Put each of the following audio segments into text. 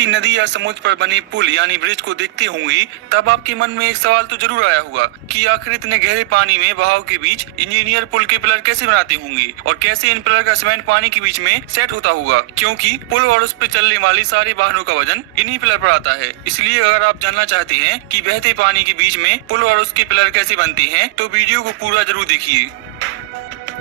किसी नदी या समुद्र पर बने पुल यानी ब्रिज को देखते होंगे तब आपके मन में एक सवाल तो जरूर आया होगा कि आखिर इतने गहरे पानी में बहाव के बीच इंजीनियर पुल के पिलर कैसे बनाते होंगे और कैसे इन पिलर का सीमेंट पानी के बीच में सेट होता होगा, क्योंकि पुल और उस पर चलने वाले सारे वाहनों का वजन इन्हीं पिलर पर आता है। इसलिए अगर आप जानना चाहते हैं कि बहते पानी के बीच में पुल और उसके पिलर कैसे बनते हैं तो वीडियो को पूरा जरूर देखिए।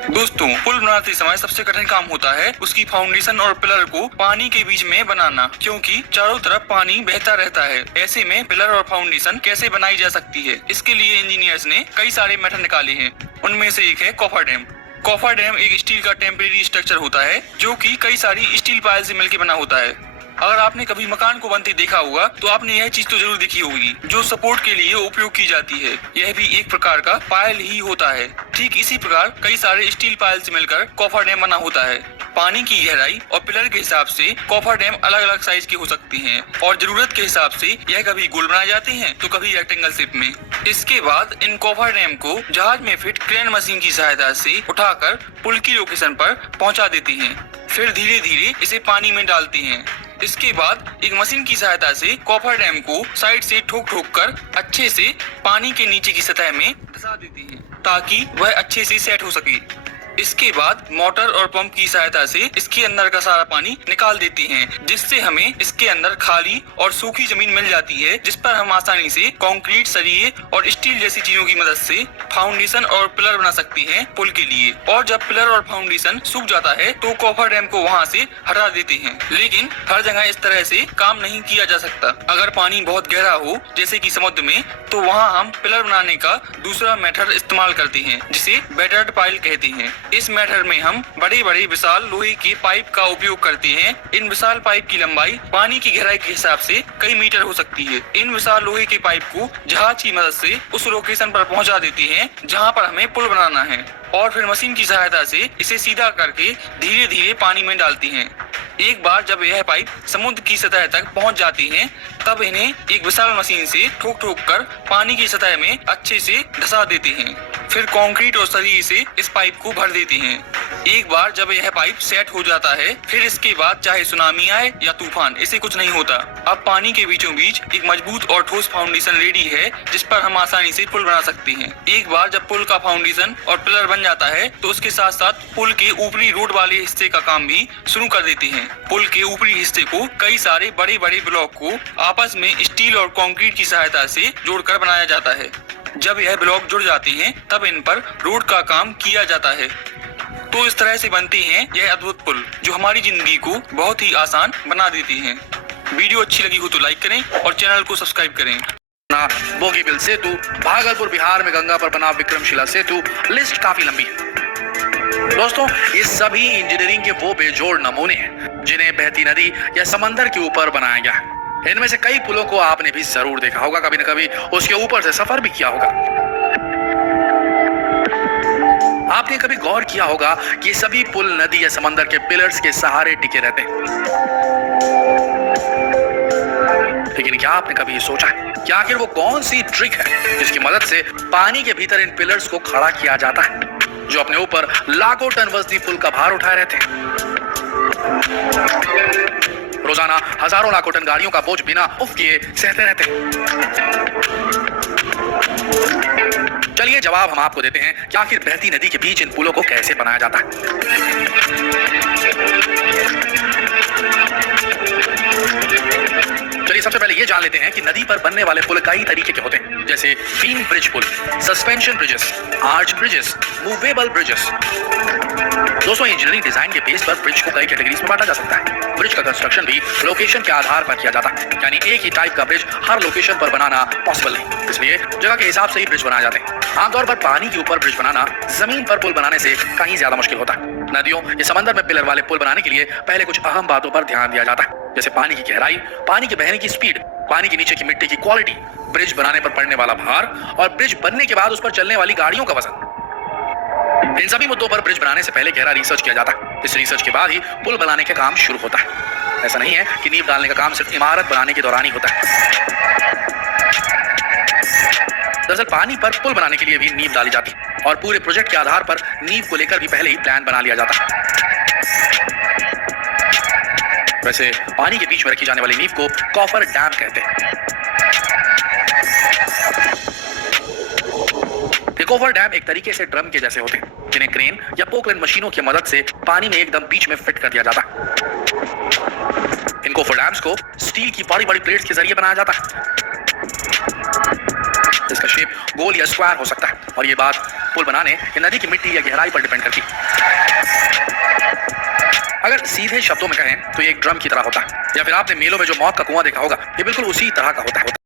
दोस्तों, पुल बनाते समय सबसे कठिन काम होता है उसकी फाउंडेशन और पिलर को पानी के बीच में बनाना, क्योंकि चारों तरफ पानी बहता रहता है। ऐसे में पिलर और फाउंडेशन कैसे बनाई जा सकती है, इसके लिए इंजीनियर्स ने कई सारे मेथड निकाले हैं। उनमें से एक है कॉफर डैम। कॉफर डैम एक स्टील का टेम्परेरी स्ट्रक्चर होता है जो कि कई सारी स्टील पायल से मिलकर बना होता है। अगर आपने कभी मकान को बनते देखा होगा तो आपने यह चीज तो जरूर देखी होगी जो सपोर्ट के लिए उपयोग की जाती है। यह भी एक प्रकार का पायल ही होता है। ठीक इसी प्रकार कई सारे स्टील पायल से मिलकर कॉफर डैम बना होता है। पानी की गहराई और पिलर के हिसाब से कॉफर डैम अलग अलग साइज के हो सकते हैं और जरूरत के हिसाब से यह कभी गोल बनाए जाते हैं तो कभी रेक्टेंगल शेप में। इसके बाद इन कॉफर डैम को जहाज में फिट क्रेन मशीन की सहायता से उठाकर पुल की लोकेशन पर पहुंचा देते हैं। फिर धीरे धीरे इसे पानी में डालते हैं। इसके बाद एक मशीन की सहायता से कॉफर डैम को साइड से ठोक ठोक कर अच्छे से पानी के नीचे की सतह में धंसा देते हैं ताकि वह अच्छे से सेट हो सके। इसके बाद मोटर और पंप की सहायता से इसके अंदर का सारा पानी निकाल देते हैं, जिससे हमें इसके अंदर खाली और सूखी जमीन मिल जाती है, जिस पर हम आसानी से कंक्रीट, सरिये और स्टील जैसी चीजों की मदद से फाउंडेशन और पिलर बना सकते हैं पुल के लिए। और जब पिलर और फाउंडेशन सूख जाता है तो कॉफर डैम को वहाँ से हटा देते हैं। लेकिन हर जगह इस तरह से काम नहीं किया जा सकता। अगर पानी बहुत गहरा हो जैसे कि समुद्र में तो वहाँ हम पिलर बनाने का दूसरा मेथड इस्तेमाल करते हैं जिसे बेडर्ड पाइल कहते हैं। इस मेथड में हम बड़े बड़े विशाल लोहे के पाइप का उपयोग करते हैं। इन विशाल पाइप की लंबाई पानी की गहराई के हिसाब से कई मीटर हो सकती है। इन विशाल लोहे के पाइप को जहाज की मदद से उस लोकेशन पर पहुंचा देते हैं जहां पर हमें पुल बनाना है और फिर मशीन की सहायता से इसे सीधा करके धीरे धीरे पानी में डालते हैं। एक बार जब यह पाइप समुद्र की सतह तक पहुंच जाते हैं तब इन्हें एक विशाल मशीन से ठोक ठोक कर पानी की सतह में अच्छे से धंसा देते हैं। फिर कंक्रीट और सरिये से इस पाइप को भर देते हैं। एक बार जब यह पाइप सेट हो जाता है फिर इसके बाद चाहे सुनामी आए या तूफान, इसे कुछ नहीं होता। अब पानी के बीचों बीच एक मजबूत और ठोस फाउंडेशन रेडी है जिस पर हम आसानी से पुल बना सकते हैं। एक बार जब पुल का फाउंडेशन और पिलर बन जाता है तो उसके साथ साथ पुल के ऊपरी रोड वाले हिस्से का काम भी शुरू कर देते हैं। पुल के ऊपरी हिस्से को कई सारे बड़े बड़े ब्लॉक को आपस में स्टील और कंक्रीट की सहायता से जोड़कर बनाया जाता है। जब यह ब्लॉक जुड़ जाते हैं तब इन पर रोड का काम किया जाता है। तो इस तरह से बनते हैं यह अद्भुत पुल जो हमारी जिंदगी को बहुत ही आसान बना देते हैं। वीडियो अच्छी लगी हो तो लाइक करें और चैनल को सब्सक्राइब करें। बोगीबिल सेतु, भागलपुर बिहार में गंगा पर बना विक्रमशिला सेतु, लिस्ट काफी लंबी है। दोस्तों, ये सभी इंजीनियरिंग के वो बेजोड़ नमूने हैं जिन्हें बहती नदी या समंदर के ऊपर बनाया गया है। इनमें से कई पुलों को आपने भी जरूर देखा होगा, कभी न कभी उसके ऊपर से सफर भी किया होगा। आपने कभी गौर किया होगा कि सभी पुल नदी या समंदर के पिलर्स के सहारे टिके रहते हैं। लेकिन क्या आपने कभी ये सोचा है कि आखिर वो कौन सी ट्रिक है जिसकी मदद से पानी के भीतर इन पिलर्स को खड़ा किया जाता है जो अपने ऊपर लाखों टन वजनी पुल का भार उठाए रहते हैं। रोजाना हजारों लाखों टन गाड़ियों का बोझ बिना उफ किए सहते रहते हैं। चलिए जवाब हम आपको देते हैं कि आखिर बहती नदी के बीच इन पुलों को कैसे बनाया जाता है। चलिए सबसे पहले ये जान लेते हैं कि नदी पर बनने वाले पुल कई तरीके के होते हैं, जैसे बीम ब्रिज पुल, suspension bridges, arch bridges, movable bridges. दोस्तों, इंजीनियरिंग डिजाइन के बेस पर ब्रिज को कई कैटेगरीज में बांटा जा सकता है। ब्रिज का कंस्ट्रक्शन भी लोकेशन के आधार पर किया जाता है, यानी एक ही टाइप का ब्रिज हर लोकेशन पर बनाना पॉसिबल नहीं, इसलिए जगह के हिसाब से ही ब्रिज बनाए जाते हैं। आमतौर पर पानी के ऊपर ब्रिज बनाना जमीन पर पुल बनाने से कहीं ज्यादा मुश्किल होता है। नदियों या समंदर में पिलर वाले पुल बनाने के लिए पहले कुछ अहम बातों पर ध्यान दिया जाता है, जैसे पानी की गहराई, पानी के बहने की स्पीड, पानी के नीचे की मिट्टी की क्वालिटी, ब्रिज बनाने पर पड़ने वाला भार और ब्रिज बनने के बाद उस पर चलने वाली गाड़ियों का वजन। इन सभी मुद्दों पर ब्रिज बनाने से पहले गहरा रिसर्च किया जाता है। इस रिसर्च के बाद ही पुल बनाने का काम शुरू होता है। ऐसा नहीं है कि नींव डालने का काम सिर्फ इमारत बनाने के दौरान ही होता है। दरअसल पानी पर पुल बनाने के लिए भी नींव डाली जाती है और पूरे प्रोजेक्ट के आधार पर नींव को लेकर भी पहले ही प्लान बना लिया जाता है। वैसे पानी के बीच में रखी जाने वाली नींव को कॉफर डैम कहते हैं। ये कॉफर डैम एक तरीके से ड्रम के जैसे होते हैं, जिन्हें क्रेन या पोकलैंड मशीनों की मदद से पानी में एकदम बीच में फिट कर दिया जाता है। इन कॉफर डैम्स को स्टील की बड़ी बड़ी प्लेट्स के जरिए बनाया जाता है। इसका शेप गोल या स्क्वायर हो सकता है और ये बात पुल बनाने या नदी की मिट्टी या गहराई पर डिपेंड करती है। अगर सीधे शब्दों में कहें तो ये एक ड्रम की तरह होता है, या फिर आपने मेलों में जो मौत का कुआं देखा होगा, ये बिल्कुल उसी तरह का होता है।